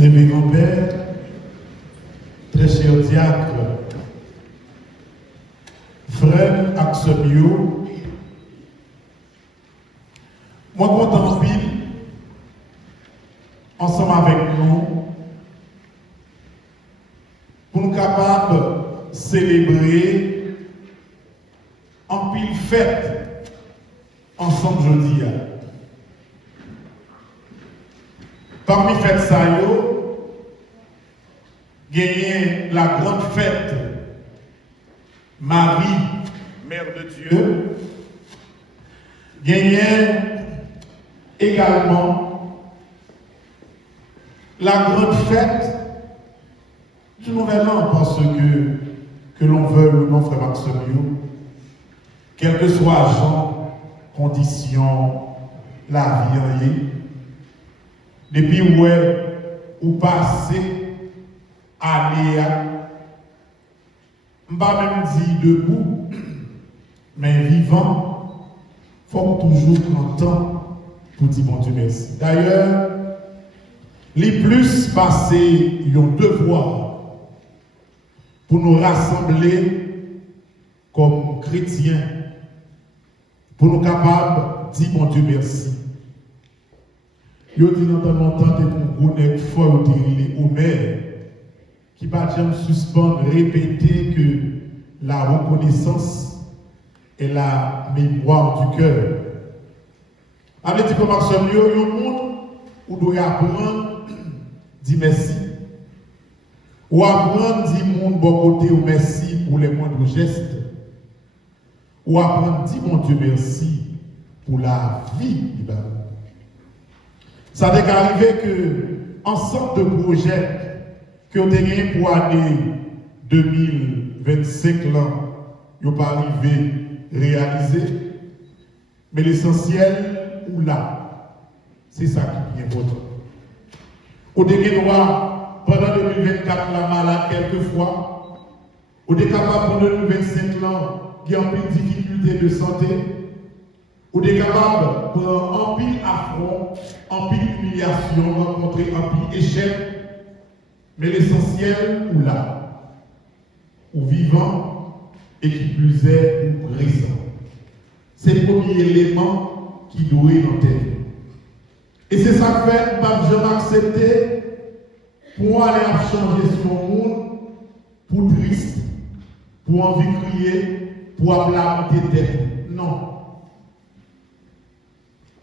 Révérend Père, très cher diacre, frère Axemio, moi content en pile, ensemble avec nous, pour nous capables de célébrer en pile fête ensemble jeudi. Parmi fêtes ça, gagner la grande fête Marie, Mère de Dieu, gagner également la grande fête du Nouvel An, parce que l'on veut ou non, frère Maximilien, quel que soit genre, condition, la vie, depuis où passer année, je ne vais pas même dire debout, mais vivant, il faut toujours prendre temps pour dire bon Dieu merci. D'ailleurs, les plus passer un devoir pour nous rassembler comme chrétiens, pour nous capables de dire bon Dieu merci. Yo dit dans longtemps que pour connaître fort au maire qui va jamais suspendre répéter que la reconnaissance est la mémoire du cœur. Avec dit comme action yo monde où doit apprendre dire merci. Ou apprendre dire monde bon côté ou merci pour les moindres gestes. Ou apprendre dire mon Dieu merci pour la vie. Ça n'est qu'arrivé que ensemble de projets que vous avez pour l'année 2025 là, vous pas arrivé réaliser. Mais l'essentiel ou là, c'est ça qui est important. Vous avez droit pendant 2024 la malade quelquefois. Vous êtes capable pendant 2025 là, qui a une difficulté de santé. Ou des capables de prendre un pile affront, un pile humiliation, rencontrer un pile échec. Mais l'essentiel, ou là, ou vivant, et qui plus est, ou présent. C'est le premier élément qui doit être dans tête. Et c'est ça que fait, je vais accepter pour aller changer son monde, pour triste, pour envie de crier, pour appeler tête. Non.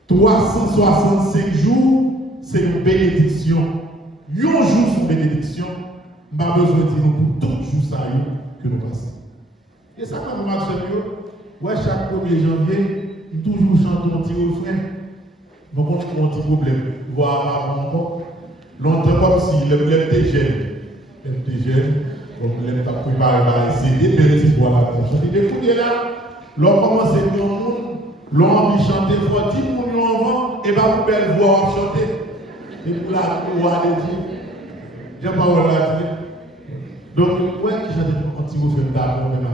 365 jours, c'est une bénédiction. Un jour, c'est une bénédiction. Je n'ai pas besoin de dire pour tout jour ça que nous passons. Et ça, quand vous marchez, chaque 1er janvier, nous toujours chantons un petit refrain. Donc, on a un petit problème. Voir encore. Longtemps comme si l'MT gêne. Donc, l'MT a préparé par les CD, mais il voilà. Écoutez là, l'on commence à dire l'on a envie de chanter, il faut 10 millions avant, et bien vous pouvez voir chanter. Et pour la loi de Dieu, j'aime pas voir la télé. Donc, ouais, qui chante un petit refrain d'abord, même à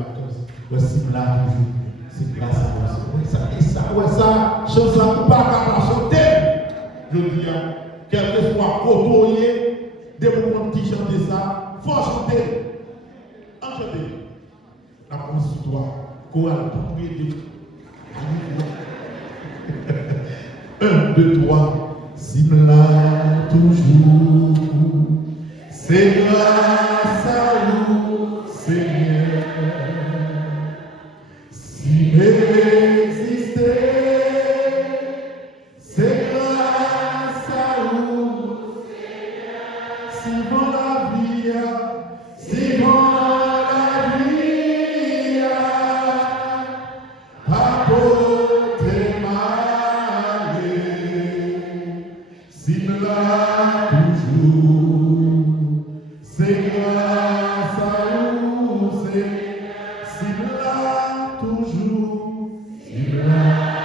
voici là toujours, c'est grâce à ça. Ouais, ça, chante ça, ou pas capable de chanter. Je dis, quel que soit côtoyé, dès que vous qui chanter ça, il faut chanter. Enchanter. La promesse sur toi, chorale, tout prier. 1, 2, 3, Simla toujours, c'est grâce à vous, Seigneur, si m'existez, c'est grâce à vous, Seigneur, si bon la vie, si bon la vie, apportez là toujours, c'est grâce à vous, c'est là toujours,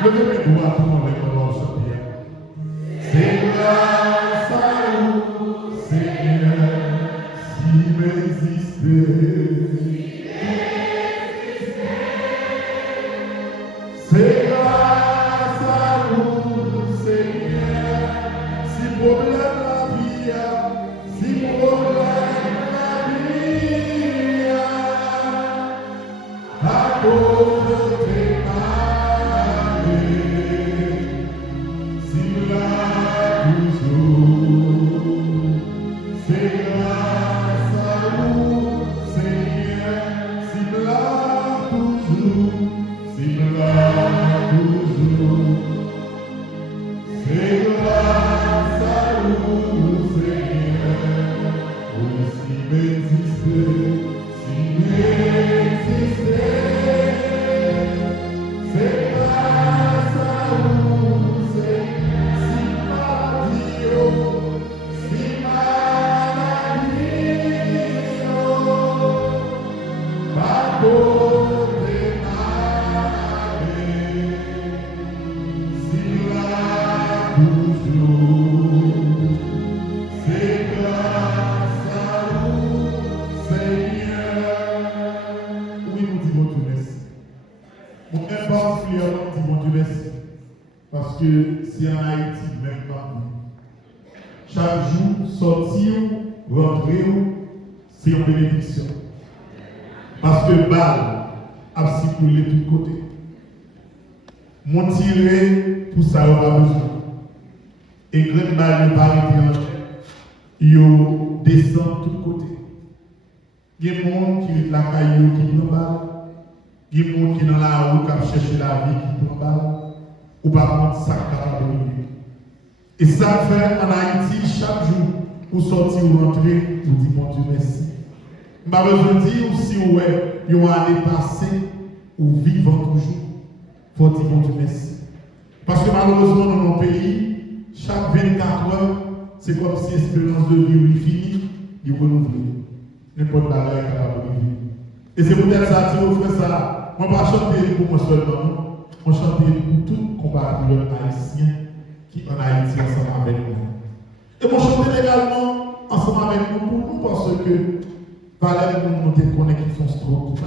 levez mes doigts pour mon école, c'est grâce à vous, Seigneur, si m'existez, c'est grâce à vous, Seigneur, si problème la vie, mon Dieu merci. Parce que si en Haïti, même pas, chaque jour, sortir, rentrer, c'est une bénédiction. Parce que balle a circulé de tous côtés. Mon tiré, pour ça, on a besoin. Et grande balle, il va arrêter il descend de tous côtés. Il y a des gens qui sont la caillou qui prend balle. Il y a des gens qui sont dans la rue qui cherchent la vie qui prend balle. Ou pas prendre ça capable de vivre. Et ça fait en Haïti, chaque jour, pour sortir ou rentrer, vous dites mon Dieu merci. Je n'ai pas besoin de dire si vous avez passé ou vivant toujours. Il faut dire mon Dieu merci. Parce que malheureusement, dans nos pays, chaque 24 heures, c'est comme si l'espérance de vie est finie, il est renouvelé. N'importe quoi est capable de vivre. Et c'est peut-être ça, si vous faites ça, on ne va pas chanter pour moi seulement. On chante pour tout compatriote haïtien qui en Haïti ensemble avec nous. Et on chante également ensemble avec nous pour nous parce que Valère nous connaît qui font stroke.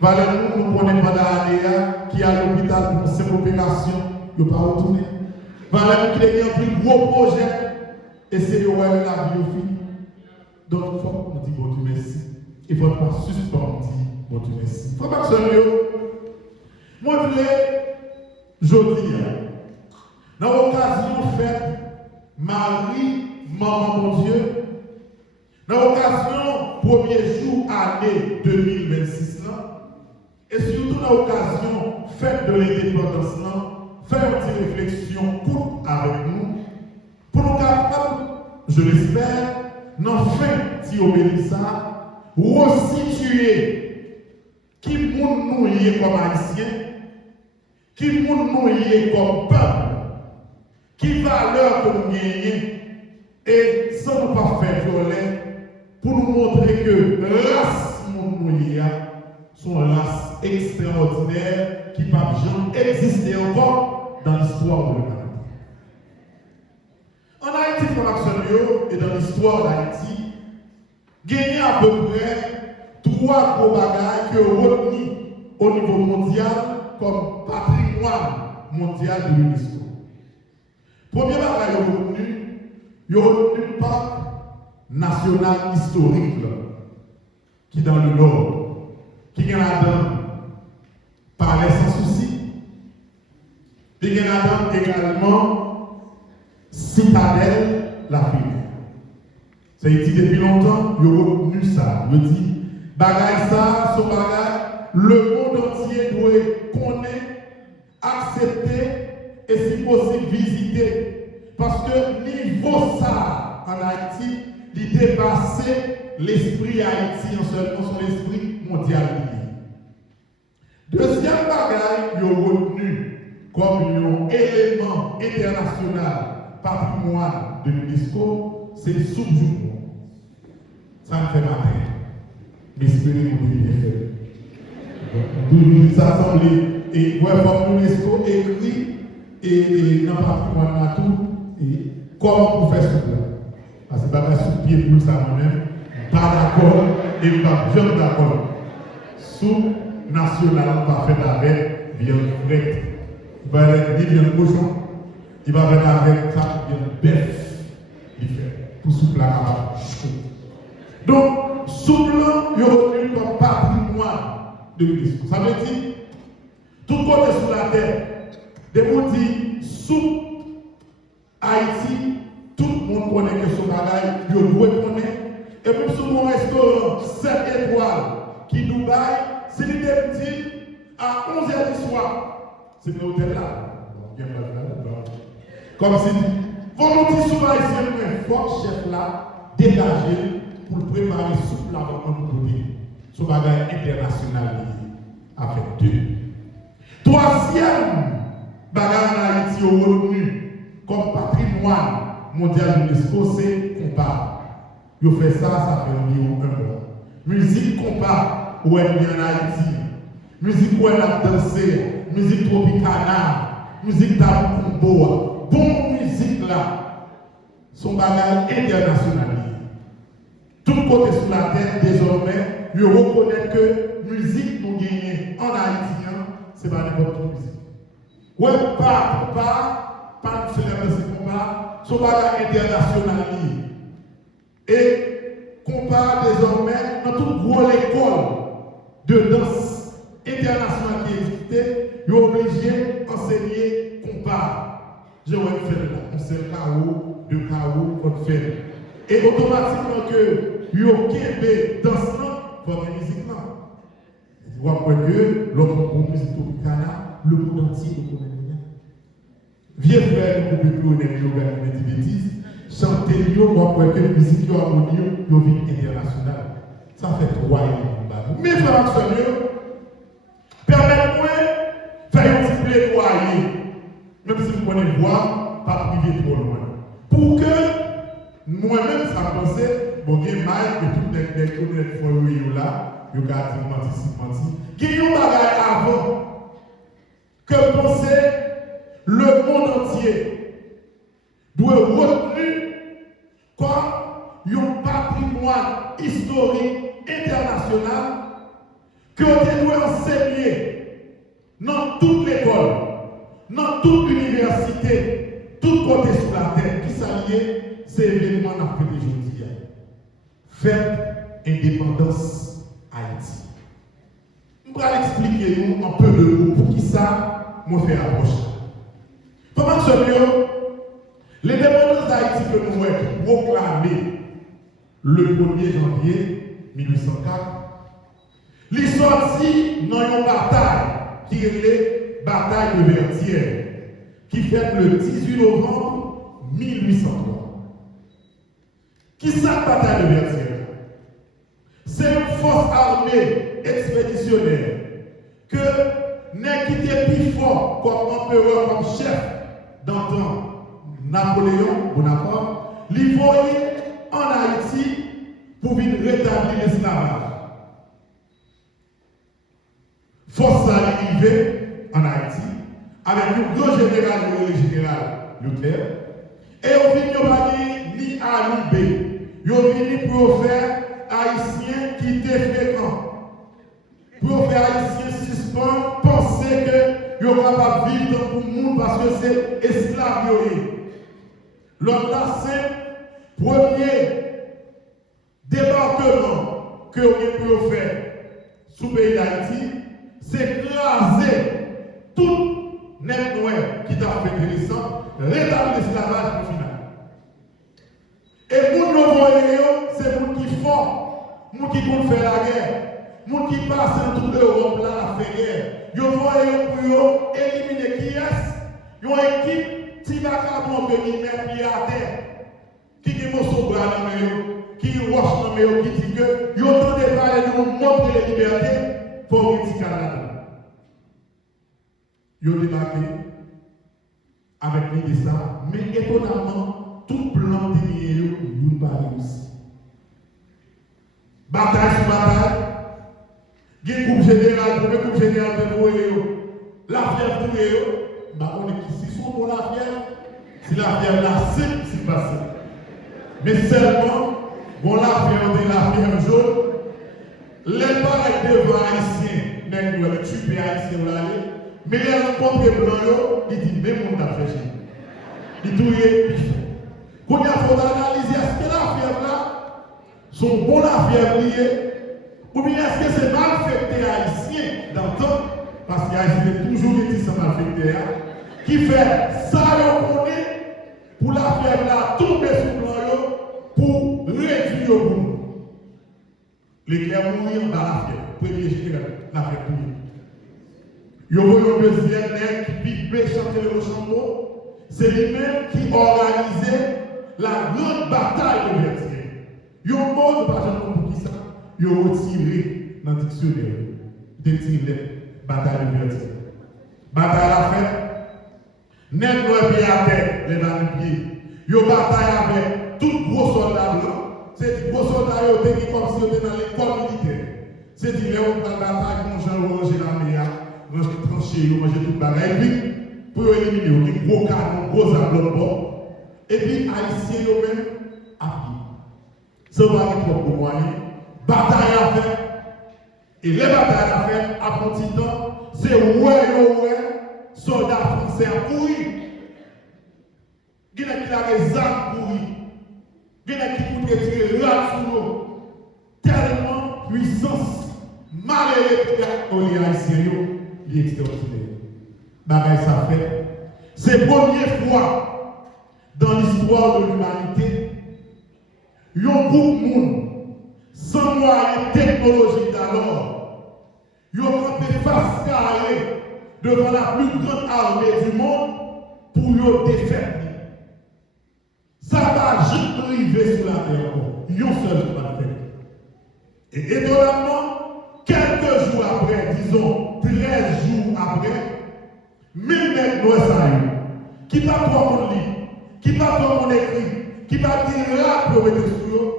Valère nous connaît pendant l'année qui est à l'hôpital pour cette opération, il ne va pas retourner. Valère qui a un plus gros projet et c'est le roi de la vie au fini. Donc il faut nous dire bon Dieu merci. Il ne faut pas suspendre bon Dieu merci. Il ne faut pas que ce moi, je voulais, dans l'occasion faite, Marie, maman mon Dieu, dans l'occasion, premier jour, année 2026, et surtout dans l'occasion faite de l'indépendance, faire une petite réflexion courte avec nous, pour nous capables, je l'espère, n'en faire, si obéissant, resituer qui nous lier comme haïtiens, qui nous lier comme peuple, qui valeur que nous gagnons, et sans nous pas faire violer, pour nous montrer que race nous lier sont race extraordinaire qui n'a jamais existé encore dans l'histoire de l'humanité. En Haïti, et dans l'histoire d'Haïti, gagner à peu près 3 gros bagages que retenus au niveau mondial comme patrimoine mondial de l'UNESCO. Premier bagage retenu, il y a retenu le parc national historique qui est dans le nord, qui est là-dedans Palais sans souci, qui est là-dedans également Citadelle l'Afrique. Ça a été depuis longtemps, il a retenu ça. Il dit, bagage ça, ce bagage, le monde entier doit connaître, accepter et si possible visiter. Parce que niveau ça en Haïti, il dépasse l'esprit haïtien seulement son esprit mondial. Deuxième bagage, il a retenu comme un élément international patrimoine de l'UNESCO, c'est le sous-jour. Ça me fait ma tête. Mais espérez que vous bien fait. Nous assemblés et comme l'UNESCO écrit et dans le patrimoine à tout, et comment vous faire ce plan. Parce que je ne vais pas sous pied pour ça moi-même. Pas d'accord et pas bien d'accord. Sous national, pas fait avec viande frette. Il va être ni viande cochon, il va venir avec ça, viande bœuf. Il fait pour sous plat chaud. Donc, sous blanc, il y a retenu comme patrimoine de l'UNESCO. Ça veut dire, tout côté sur la terre, des mots disent sous Haïti, tout le monde connaît que ce bagage, il doit connaître. Et même sur mon restaurant 7 étoiles qui Dubaï, c'est l'idée petit à 11h du soir. C'est l'hôtel là. Comme si, volonté sous haïtien, mais fort chef là, dégagé pour préparer souple avant un côté. Ce bagage international avec 2. Troisième bagage en Haïti au retenu comme patrimoine mondial de l'UNESCO, c'est compas. Vous fait ça, ça fait environ 1 mois. Musique compas, où elle vient en Haïti. Musique où elle a dansé, musique tropicana, musique tabou, bon musique là, son bagage international. Tout côté sur la terre, désormais, je reconnais que musique nous gagne en Haïti, c'est pas n'importe quelle musique. Ouais, pas de faire ce combat, son bagage international. Et combat désormais dans toute grande école de danse internationale qui existait, ils sont obligés d'enseigner combat. Je vais faire là, on sait le chaos, de chaos, on fait. Et automatiquement que ils ont quitté danse là, votre musique là. Vous voyez que l'autre musique tropicale, le monde entier le connaît. Vieux frère, nous pouvons plus honnêtement des bêtises. Chanter, nous voyons que la musique est harmonieuse, nous vivons internationale. Ça fait 3 ans. Mais frères et sœurs, permettez-moi de faire un petit plaidoyer, même si vous connaissez voix, pas priver trop loin. Pour que moi-même, ça pensait, bon, il y a mal que tout les connaître foyer là, il y a dit menti. Il y a un bagage avant que penser le monde entier doit retenir comme un patrimoine historique international que on doit enseigner dans toute l'école, dans toute l'université, tout côté sur la terre qui s'allie, c'est l'événement qu'on a fait aujourd'hui. Fête indépendance Haïti. Je vais expliquer nous un peu de mots pour qui ça me fait approcher. Comment se l'indépendance d'Haïti que nous avons proclamée le 1er janvier 1804, il est sorti dans une bataille qui est la bataille de Vertières, qui fait le 18 novembre 1803. Qui est cette bataille de Vertières? C'est une force armée expéditionnaire que n'est quitté plus fort comme empereur, comme chef d'antan Napoléon Bonaparte, l'envoyer en Haïti pour venir rétablir l'esclavage. Force à arriver en Haïti avec un grand général, le général Leclerc, et on vient ni A ni B. Ils ont venu pour faire Haïtiens qui étaient fréquents. Pour faire Haïtiens suspendre, penser que ils ne vont pas vivre dans le monde parce que c'est esclave. L'autre là, c'est le premier débarquement que vous pouvez faire sous le pays d'Haïti, c'est écraser tout net noir qui t'a fait intéressant, rétablir l'esclavage au final. Et pour nous voyons, c'est pour qui fort, pour qui compte faire la guerre, pour qui passe dans toute l'Europe là à faire guerre. Vous voyez pour éliminer qui est, une équipe qui va camper pied à terre, qui est morceau bras dans le qui roche dans le qui dit que vous entendez parler de nous montrer les libertés pour le Canada. Vous débarqué avec l'idée de ça, mais étonnamment, tout plan de lié, vous ne parlez aussi. Bataille sur bataille, il y a un groupe général, le groupe général de vous, la fièvre de vous, on est qui sont pour la fièvre, si la fièvre là, c'est passé. Mais seulement, bon, la fièvre jaune, les pareils devant haïtiens, mais nous, les tuer haïtiens, mais les rencontres blancs, ils disent, même on a fait chez nous. Ils disent, quand il faut analyser, est-ce que la fièvre là, sont bons la fièvre liée, ou bien est-ce que c'est mal affecté haïtien dans le temps, parce qu'il y a toujours des petits mal affectés, qui fait ça, on connaît, pour la fièvre là, tomber sur le blanc, pour réduire le monde. L'éclair mourir dans la fièvre, premier général, la fièvre mourir. Il y a un deuxième nègre qui pique chanter le chambeau. C'est lui-même qui organisait la grande bataille de Vertières. Il y a un mot de pour qui ça? Il a retiré dans le dictionnaire des bataille de Vertières. Bataille à la fête. Nègre noir pied à terre, les pieds. Il y a bataille avec tout gros soldats blancs. C'est des gros soldats qui étaient comme si ils étaient dans l'école militaire. C'est des gens qui ont bataille comme Jean-Roger Laméa. Manger tranché, manger tout le bagage. Et puis, pour éliminer, des gros canons, gros ablons bord. Et puis, Haïtiens eux-mêmes, à pied. Ça va être trop pour moyen. Bataille à faire. Et les batailles à faire, à petit temps, c'est ouais, soldats français ont couru. Il y a qui a des armes couru. Il y a qui ont tiré rats sur l'eau. Tellement puissance, malheureusement, les haïtiens, il est extraordinaire. Bagay ça fait. C'est la première fois dans l'histoire de l'humanité, il y a beaucoup de monde, sans moyens technologiques d'alors, ils ont campé face carrée devant la plus grande armée du monde pour le défaire. Ça va juste arriver sur la terre. Ils ont seul pas fait. Et étonnamment, quelques jours après, disons 13 jours après, 1000 mètres de qui va pour mon lit, qui va pour mon écrit, qui va dire là pour mettre sur eux,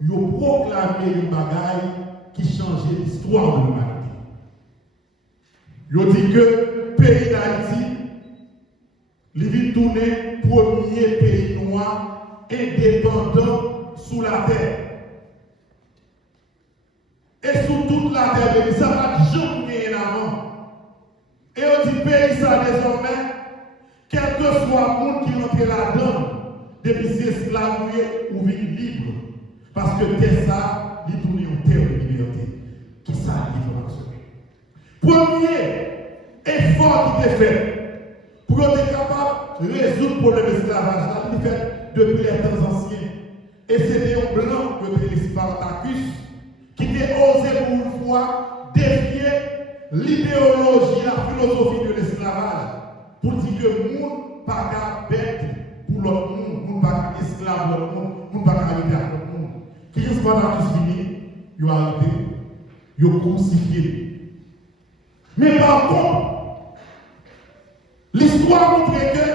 ils ont proclamé une bagaille qui changeait l'histoire de l'humanité. Ils ont dit que le pays d'Haïti, il vient tourner premier pays noir indépendant sous la terre. Et sous toute la terre, ça va jamais avant. Et on dit pays ça désormais, quel que soit le monde qui entre là-dedans, depuis ses esclaves ou vivent libres. Parce que dès ça, il tourne en terre de liberté. Qui ça l'information? Premier effort qui était fait pour être capable de résoudre le problème de l'esclavage, il est fait depuis les temps anciens. Et c'était un blanc que les Spartacus qui était osé pour une fois défier l'idéologie, la philosophie de l'esclavage, pour dire que le monde n'est pas bête pour l'autre monde, le monde n'est pas esclave de l'autre monde, le monde n'est pas arrivé à l'autre monde. Qui est Spartacus fini, il a arrêté, il a crucifié. Mais par contre, l'histoire montre que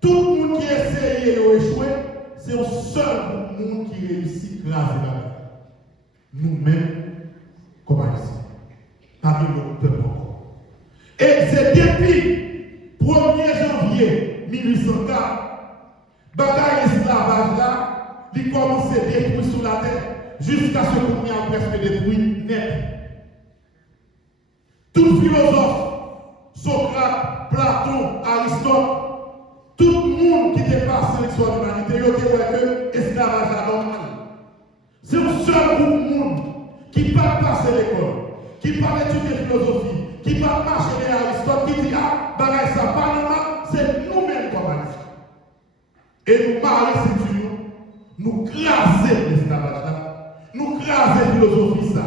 tout le monde qui essaye de échouer, c'est un seul monde qui réussit grâce à la vie. Nous-mêmes, comme Haïtiens. Avec notre peuple encore. Et c'est depuis 1er janvier 1804, bagaille l'esclavage là, il commence à détruire sous la terre, jusqu'à ce qu'on y a presque détruit net. Tout philosophe, Socrate, Platon, Aristote, tout le monde qui était passé dans l'histoire de l'humanité, il était que l'esclavage est normal. C'est un seul groupe de monde qui ne pas passer l'école, qui ne pas étudier la philosophie, qui ne pas marcher les Aristote, qui dit ah, bagaille ça pas normal, c'est nous-mêmes qui avons dit. Et nous marrer c'est Dieu, nous craser l'esclavage là, nous craser la philosophie ça,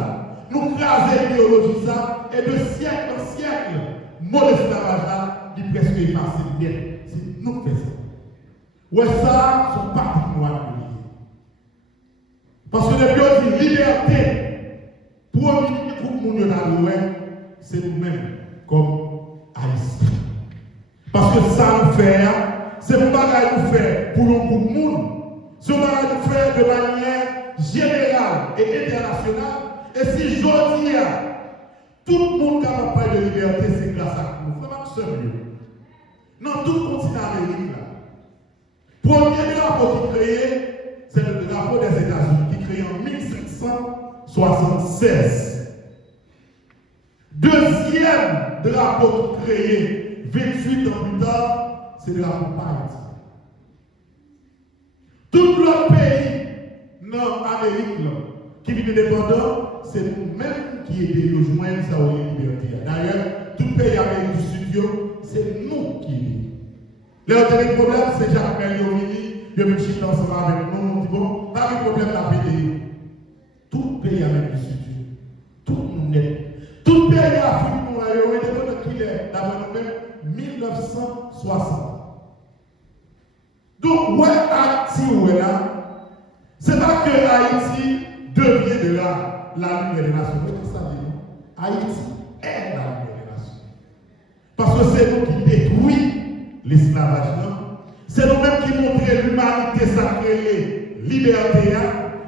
nous craser l'idéologie ça, et de siècle en siècle, mon esclavage là, il presque effacé bien. C'est nous qui faisons ça. Ouais, ça, sont patrimoine. Parce que depuis on dit liberté, pour nous monde dans le c'est nous-mêmes comme Haïtiens. Parce que ça nous fait, c'est un bagage nous fait pour un groupe de monde. C'est un bagage nous fait de manière générale et internationale. Et si je dis, tout le monde qui a parlé de liberté, c'est grâce à nous. Vraiment sérieux. Dans tout le continent américain. Premier drapeau qui créé, c'est le drapeau des États-Unis qui créé en 1776. Deuxième drapeau créé 28 ans plus tard, c'est le drapeau Haïti. Tout l'autre pays dans l'Amérique qui vit indépendant, c'est nous-mêmes qui aidons à joindre sa liberté. D'ailleurs, tout pays américain du Sud, c'est nous qui aidons. Le dernier problème, c'est Jacques Mellioni, il vient chiter ensemble avec nous, on dit bon, pas de problème la BD. Tout pays américain du Sud, tout net. Tout pays africain, nous avons été qu'il est, d'après nous-mêmes, 1960. Donc, ouais, Haïti, ouais là, c'est pas que Haïti devient de là la lumière des nations. C'est ça, Haïti est la lumière des nations. Parce que c'est nous qui détruisons l'esclavage. C'est nous-mêmes qui montrons l'humanité sacrée, liberté.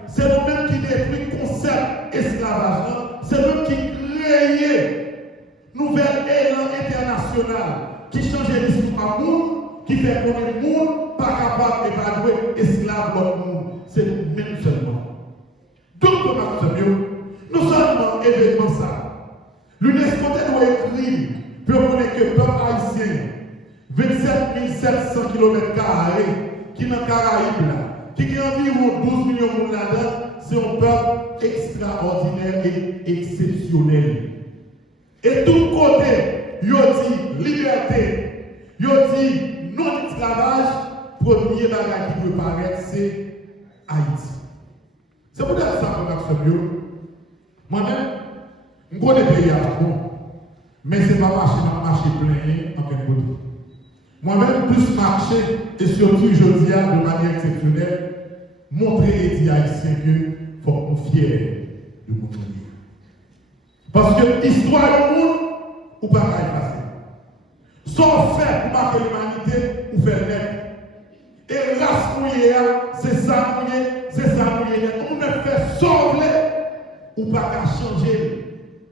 C'est nous-mêmes qui détruisons le concept esclavage. C'est nous qui créons nouvelle élan international qui change l'histoire du monde, qui fait qu'on est le monde pas capable d'évaluer esclave dans le monde. C'est nous-mêmes seulement. Donc, comme nous seulement événement ça. L'UNESCO doit écrire Puis on connaît que le peuple haïtien, 27 700 km qui est dans les Caraïbes, qui a environ 12 millions de monde là-dedans, c'est un peuple extraordinaire et exceptionnel. Et tout côté, il dit liberté, il dit non-esclavage, premier bagage qui peut paraître, c'est Haïti. C'est pour ça que ça fait mieux. Moi-même, je connais le pays à bon, mais ce n'est pas marcher plein en quelque côté. Moi-même, plus marcher, et surtout, je dis de manière exceptionnelle, montrer les dits haïtiens que faut qu'on fier de mon pays. Parce que l'histoire du monde, ou pas passer. Sans faire pour marquer l'humanité, ou faire net. Et race mouillée, c'est ça mouillé, c'est ça mouillé. On ne fait sauver ou pas qu'à changer.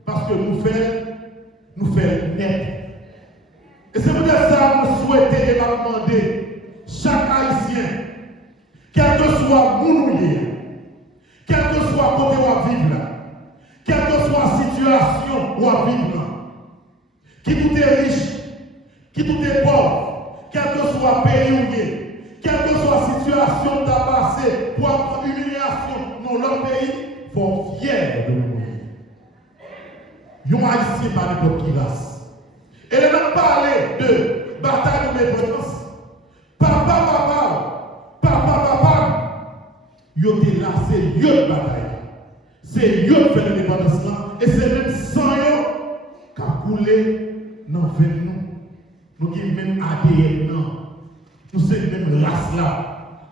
Parce que nous faisons net. Et c'est pour ça que nous souhaitons et demander chaque Haïtien, quel que soit mon mouillé, quel que soit côté où on vit là, quelle que soit la situation où on vit là, qui tout est riche, qui tout est pauvre, quel que soit le pays où il est, quelle que soit la situation que tu as passée pour avoir une humiliation dans leur pays, il faut être fier de nous. Ils ont haïtien par n'importe qui race. Et là, on parlé de bataille de l'indépendance. Papa, ils ont été là, c'est eux de bataille. C'est eux qui fait l'indépendance là. Et c'est même sans eux qui a coulé dans le vin nous. Nous avons même ADN. Nous sommes même race là.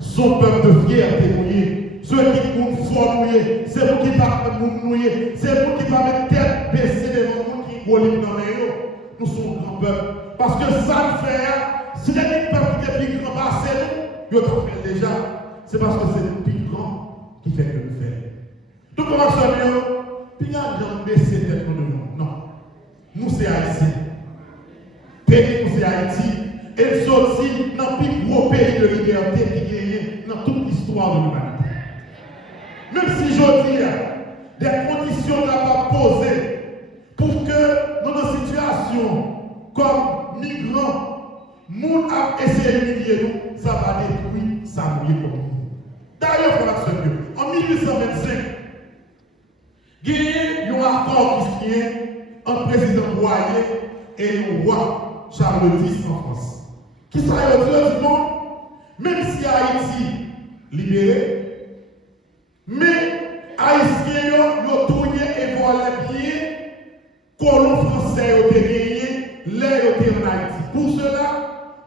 Son peuple de fierté mouillé. Ceux qui ont fort mouillé. C'est vous qui parlez de mouillé. C'est vous qui va mettre tête baissée devant le monde qui roule dans les yeux. Nous sommes grand peuple. Parce que ça le fait, si les peuples qui est plus grand passé nous, ils ont fait déjà. C'est parce que c'est le plus grand qui fait que nous faisons. Tout comme ça, puis il y a des baissé tête nous devant. Non. Nous c'est Haïti. Pays nous c'est Haïti. Et sorti dans le plus gros pays de liberté qui gagne dans toute l'histoire de l'humanité. Même si je dis des conditions capables posées pour que dans nos situations comme migrants, nous avons essayé d'humilier nous, ça va détruire, ça mouiller comme nous. D'ailleurs, en 1825, il y a eu un accord qui est entre le président Boyer et le roi Charles X en France. Qui ça y est, non? Même si Haïti libéré, mais Haïtiens ont tourné et volé bien, colons français ont gagné, les ont en Haïti. Pour cela,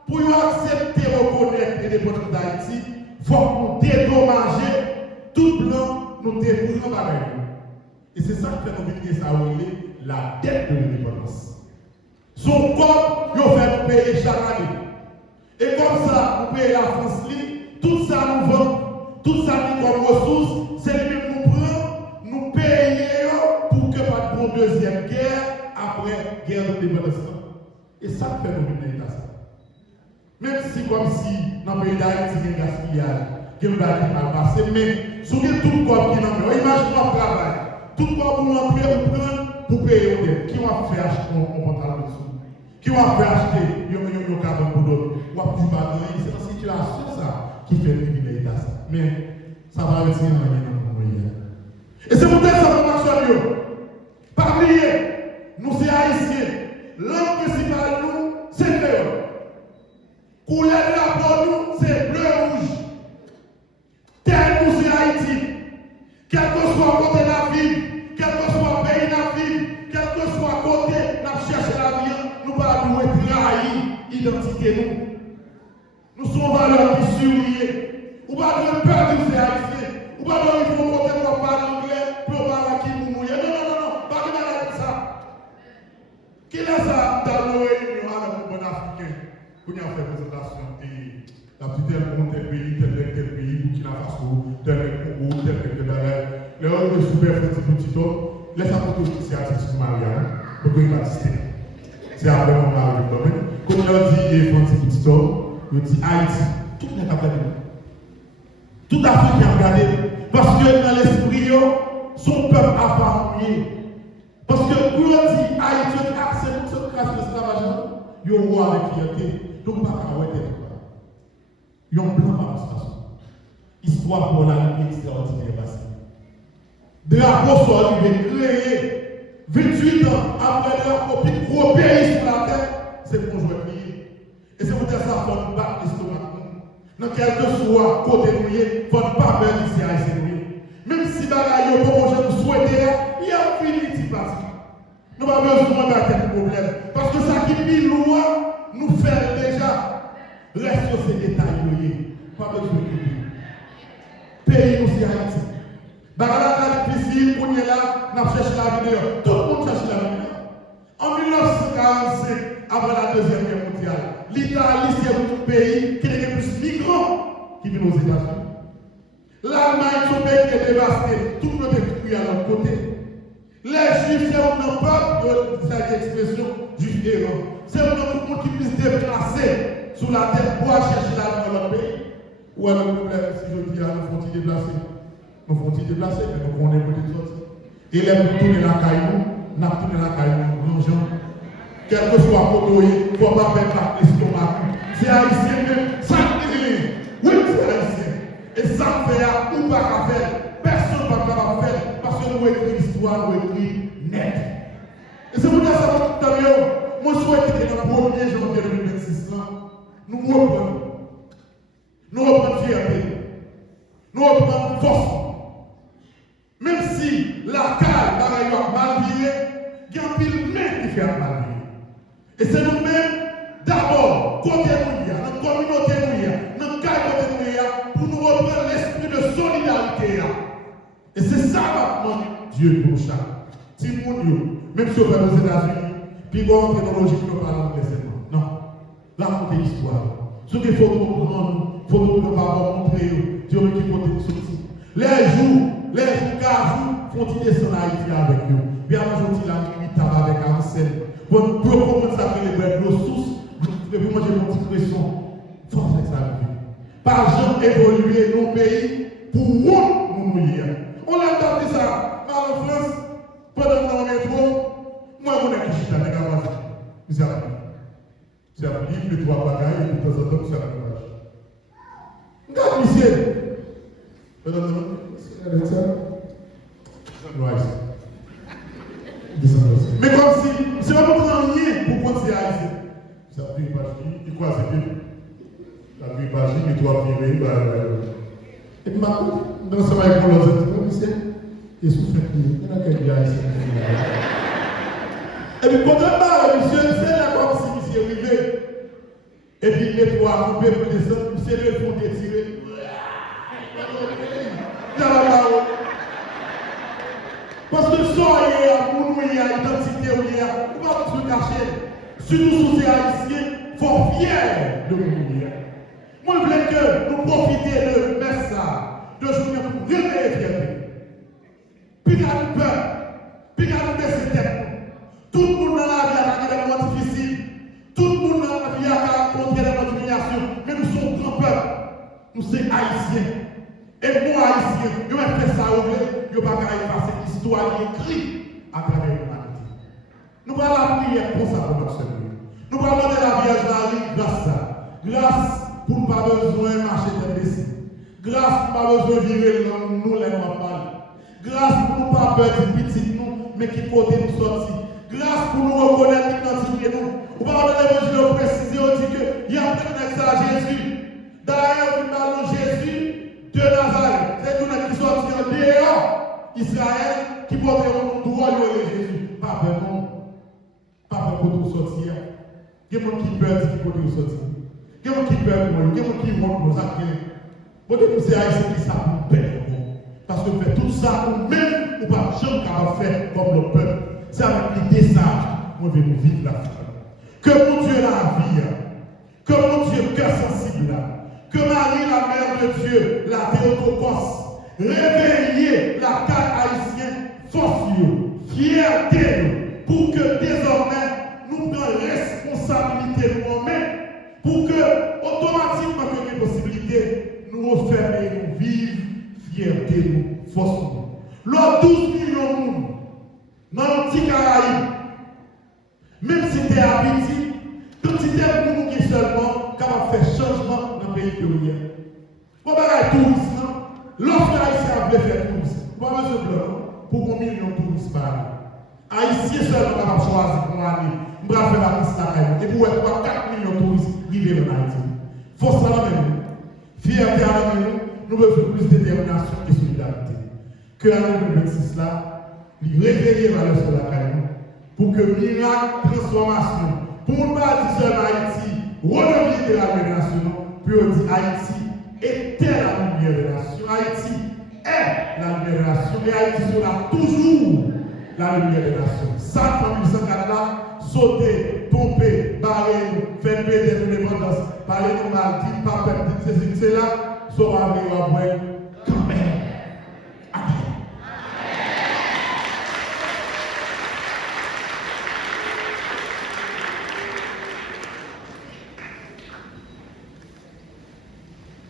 pour accepter et reconnaître l'indépendance d'Haïti, il faut nous dédommager tout blanc, nous débrouillons par elle. Et c'est ça qui fait nous venir ça la dette de l'indépendance. Son corps, il fait nous payer chaque année. Et comme ça, nous payons la France, tout ça nous vend, tout ça nous comme ressources, c'est lui nous prend, nous payons pour que pas de deuxième guerre après guerre de l'indépendance. Et ça fait nous venir à ça. Même si, comme si, dans le pays d'Haïti, il y a un gaspillage, qu'il y a un mal passé, mais si vous avez tout le corps qui est dans le pays, imaginez un travail, tout le corps pour rentrer ou prendre pour payer aux dettes. Qui va faire acheter un pantalon de sous? Qui va faire acheter un carbone pour d'autres? Ou à plus bas, c'est une situation ça qui fait vivre ça. Mais ça va rester dans le monde. Et c'est pour ça que ça va marcher. Pas oublier, nous sommes haïtiens. L'homme principal, nous, c'est créole. Couleur de la peau, nous, c'est bleu-rouge. Terre, nous, c'est Haïti. Quel que soit côté de la ville, quel que soit le pays de la ville, quel que soit côté, nous cherchons la vie, nous ne pouvons pas trahir l'identité, nous. Nous sommes valeurs qui surveillent. Ou pas de peur de ces Haïtiens. Ou pas de il faut côté pour parler anglais, pour parler qui nous mouille. Non, pas de mal avec ça. Qui est ça dans nos réunions avec les bons Africains? Pour nous faire présentation et la petite monde, tel pays, tel pays, Burkina Faso, tel Congo, tel Dalai. Les autres super petit homme, laisse à côté c'est artiste Maria, pour que il va c'est après mon mari. Comme on a dit, il faut un petit homme. Je dis Haïti, tout n'est pas regardé. Tout Afrique a regardé. Parce que dans l'esprit, son peuple a pas oublié. Parce que pour dire Haïti, c'est une grâce de l'esclavage yo avec fierté, donc pas qu'à ouais tête. Yon blanc à l'illustration. Histoire pour la vie extraordinaire passée. Drapeau soit arrivé créé 28 ans après le drapeau, puis gros pays sur la terre, c'est pour jouer prier. Et c'est pour dire ça, il faut battre l'estomac. Dans quel que soit côté mouillé, il ne faut pas peur d'ici à essayer. Même si bagaille yo pour manger nous souhaiter, il y a fini de passer. Nous n'avons pas besoin de problème. Parce que ça qui est loin, nous fait déjà. Reste sur ces détails. Pas besoin de pays nous c'est Haïti. Bagaille difficile, on est là, nous cherchons la vie dehors. Tout le monde cherche la vie dehors. En 1945, avant la Deuxième Guerre mondiale, l'Italie c'est un pays qui est plus migrants qui viennent aux États-Unis. L'Allemagne, son pays qui est dévasté, tout le monde est détruit à l'autre côté. Les Juifs, c'est un peuple, c'est l'expression juif errant. C'est un monde qui puisse déplacer sur la terre pour aller chercher la vie dans notre pays. Ou alors, le problème, si je dis, nous font-ils déplacer? Nous font-ils déplacer, mais nous prenons côté de sortir. Et les pour tourner la caillou, nous avons tourné la caillou, nous gens. Quel que soit le côté, il ne faut pas mettre l'estomac. C'est haïtien même, ça oui, c'est haïtien. Et ça fait ou pas faire, personne ne va pas faire parce que nous écrivons l'histoire, nous écrivons net. Et c'est pour ça que tout à l'heure, moi je souhaite que le 1er janvier 2026, nous reprenons. Nous reprenons fierté. Nous reprenons force. Même si la cale va mal virée, il y a un pile même qui fait mal virer. Et c'est nous-mêmes, d'abord, côté nous, dans la communauté nous, dans le cas côté nous, pour nous reprendre l'esprit de solidarité. Et c'est ça maintenant, Dieu pour chaque. Si nous, même si on va aux États-Unis, puis on va technologie qui ne parle pas seulement. Non. Racontez l'histoire. Ce qu'il faut comprendre, il faut que nous montrer Dieu qui peut nous sortir. Les jours, 4 jours, font-ils descendre à Haïti avec nous. Bien aujourd'hui, la nuit, tu vas avec Ansel. Pour commencer à faire les ressources, et pour manger une petite pression, force avec ça. Par exemple, évoluer nos pays pour nous mouiller. On a entendu ça. Dans la France, pendant que nous métro, moi, je suis qui chita avec la voiture. C'est appris. C'est appris, mais trois bagailles, et de temps en temps, c'est appris. Regarde, monsieur. Mais comme si, c'est pas pour rien pour penser à ici. Ça fait une page qui croise bien. Ça fait une page qui doit virer. Et puis, dans ce moment, pour l'autre, monsieur, et souffle. Il y en a qui viennent ici. Et puis, quand on parle, monsieur, c'est là comme si monsieur arrivait. Et puis, les trois coupés pour descendre, monsieur, le fond détiré. Parce que soyez pour nous, il y a identité, il y a, on va se cacher. Si nous sommes haïtiens, il faut fiers de nous. Moi, je voulais que nous profitions de mettre ça, de journée pour réveiller fierté. Puis, il y a une peur, puis il y a une baisse de tête. Tout le monde dans la vie a des moments difficiles. Tout le monde dans la vie a rencontré des moments d'humiliation. Mais nous sommes grand peuple. Nous sommes haïtiens. Et moi, haïtien, je vais faire ça au vrai, je ne vais pas effacer l'histoire écrite à travers l'humanité. Nous allons la prière pour ça pour notre Seigneur. Nous allons demander la Vierge Marie grâce à ça. Grâce pour ne pas besoin de marcher d'imbécile. Grâce pour ne pas besoin de vivre nous les normales. Grâce pour ne pas peur du petit nous, mais qui côté nous sortir. Grâce pour nous reconnaître l'identité nous. On va dans l'évangile préciser, on dit qu'il y a plein ça à Jésus. D'ailleurs, nous parlons Jésus de Nazareth. C'est nous qui sortent en dehors Israël qui porteront nous droit de Jésus. Pas vraiment. Pas vraiment pour sortir. Il y a des gens qui peur qui portent nous sortir. Il y a des gens qui peur pour nous. Il y a des gens qui montrent nos actes. Pour nous, c'est haïtien qui savent nous perdre. Parce que fait tout ça, nous-mêmes, nous ne pouvons jamais faire comme le peuple. C'est avec l'idée ça, nous devons vivre la vie. Que mon Dieu la vie. Que mon Dieu, cœur sensible. Que Marie, la mère de Dieu, la Théotokos, réveillez la carte haïtienne, force, fierté, pour que désormais nous prenions responsabilité nous-mêmes, pour que automatiquement que les possibilités nous referment et nous vivons fierté, nous, force. L'autre 12 millions de monde, dans le petit Caraïbe, même si tu es habité, quand tu territorial. On va faire tourisme. Lorsque l'Haïtien veut faire tourisme, on va faire ce plan pour qu'on million de touristes par an. Haïtien seulement va choisir pour l'année. On va faire la piste là. Et pour être 4 millions de touristes vivre en Haïti. Force à la même. Fierté à la même. Nous avons plus de détermination et de solidarité. Que l'année 2026 là, il réveille la valeur sur la caille pour que miracle, transformation, pour ne pas dire seul Haïti, relever de la libération, puis on dit Haïti était la lumière de la nation. Haïti est la libération et Haïti sera toujours la lumière de la nation. Ça, en 1804 là, sauter, tomber, barrer, faire péter l'indépendance, parler nous mal, dire pas perdre, c'est là, saura venir à